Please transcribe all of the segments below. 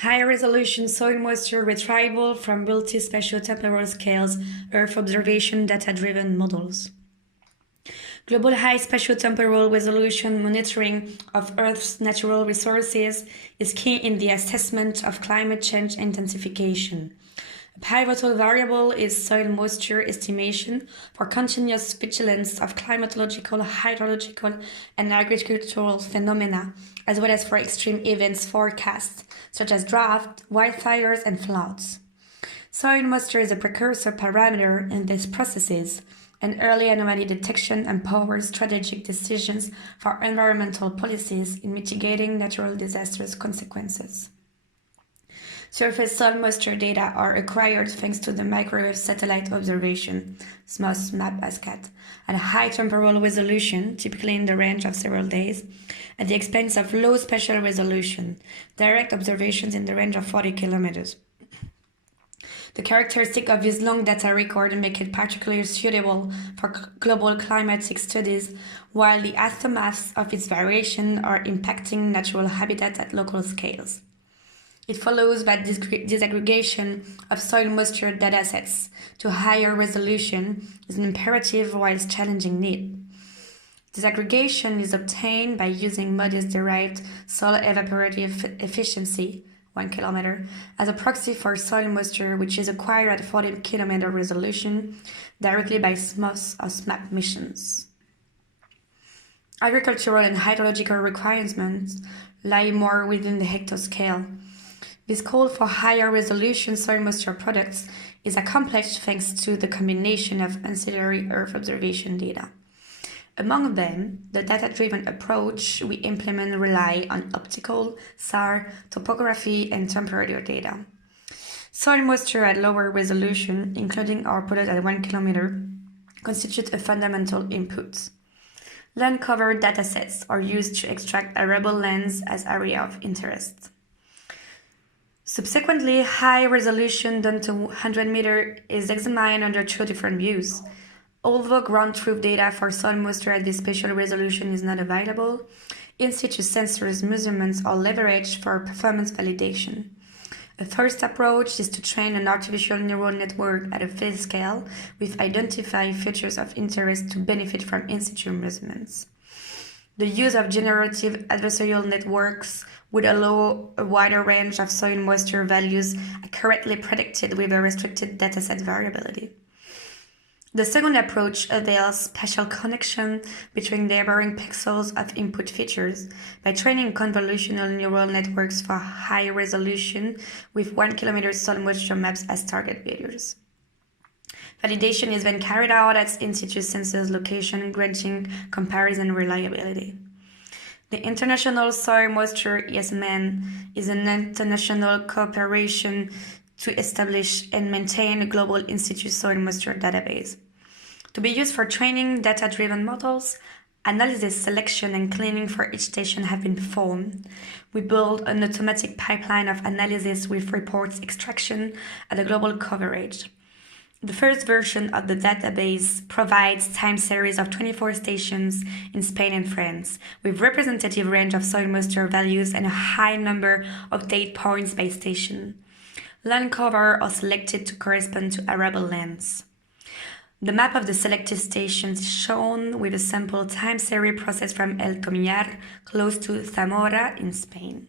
High-resolution soil moisture retrieval from multi-spatiotemporal scales, Earth observation data-driven models. Global high spatiotemporal resolution monitoring of Earth's natural resources is key in the assessment of climate change intensification. A pivotal variable is soil moisture estimation for continuous vigilance of climatological, hydrological, and agricultural phenomena, as well as for extreme events forecasts, such as drought, wildfires, and floods. Soil moisture is a precursor parameter in these processes, and early anomaly detection empowers strategic decisions for environmental policies in mitigating natural disasters' consequences. Surface soil moisture data are acquired thanks to the microwave satellite observation, SMOS map ASCAT, at a high temporal resolution, typically in the range of several days, at the expense of low spatial resolution, direct observations in the range of 40 kilometers. The characteristics of this long data record make it particularly suitable for global climatic studies, while the aftermaths of its variation are impacting natural habitat at local scales. It follows that disaggregation of soil moisture datasets to higher resolution is an imperative whilst challenging need. Disaggregation is obtained by using modest-derived soil evaporative efficiency, 1 kilometer, as a proxy for soil moisture, which is acquired at 40 kilometer resolution directly by SMOS or SMAP missions. Agricultural and hydrological requirements lie more within the hectoscale. This call for higher resolution soil moisture products is accomplished thanks to the combination of ancillary Earth observation data. Among them, the data-driven approach we implement rely on optical, SAR, topography, and temperature data. Soil moisture at lower resolution, including our product at 1 kilometer, constitute a fundamental input. Land cover datasets are used to extract arable lands as area of interest. Subsequently, high resolution down to 100 meters is examined under two different views. Although ground truth data for soil moisture at this spatial resolution is not available, in-situ sensors measurements are leveraged for performance validation. A first approach is to train an artificial neural network at a phase scale with identified features of interest to benefit from in-situ measurements. The use of generative adversarial networks would allow a wider range of soil moisture values accurately predicted with a restricted dataset variability. The second approach avails spatial connection between neighboring pixels of input features by training convolutional neural networks for high resolution with 1 kilometer soil moisture maps as target values. Validation is then carried out at in-situ sensors location, granting comparison reliability. The International Soil Moisture ESMAN is an international cooperation to establish and maintain a global in-situ soil moisture database. To be used for training data-driven models, analysis, selection, and cleaning for each station have been performed. We build an automatic pipeline of analysis with reports extraction at a global coverage. The first version of the database provides time series of 24 stations in Spain and France, with representative range of soil moisture values and a high number of date points by station. Land cover are selected to correspond to arable lands. The map of the selected stations is shown with a sample time series processed from El Tomillar, close to Zamora in Spain.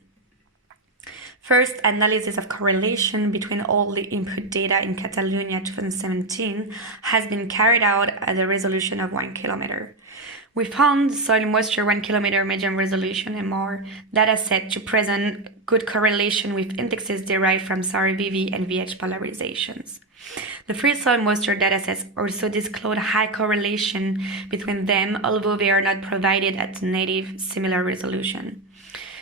First analysis of correlation between all the input data in Catalonia 2017 has been carried out at a resolution of 1 kilometer. We found soil moisture 1 kilometer medium resolution MR dataset to present good correlation with indexes derived from SAR-VV and VH polarizations. The free soil moisture datasets also disclose high correlation between them, although they are not provided at native similar resolution.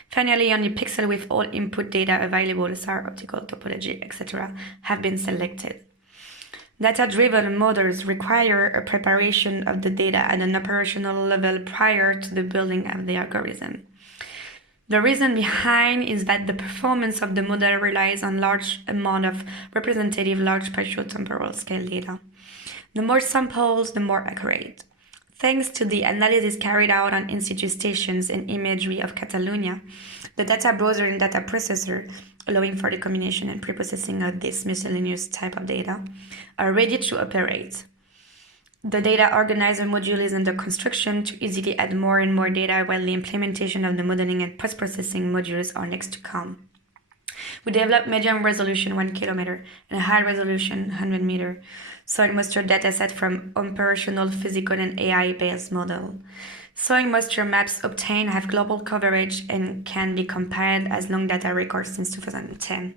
Finally, only pixels with all input data available, SAR, optical topology, etc., have been selected. Data-driven models require a preparation of the data at an operational level prior to the building of the algorithm. The reason behind is that the performance of the model relies on large amount of representative large spatiotemporal scale data. The more samples, the more accurate. Thanks to the analysis carried out on in-situ stations and imagery of Catalonia, the data browser and data processor, allowing for the combination and preprocessing of this miscellaneous type of data, are ready to operate. The data organizer module is under construction to easily add more and more data, while the implementation of the modeling and post-processing modules are next to come. We developed medium resolution 1 kilometer and high resolution 100 meter soil moisture dataset from operational, physical, and AI-based model. Soil moisture maps obtained have global coverage and can be compiled as long data records since 2010.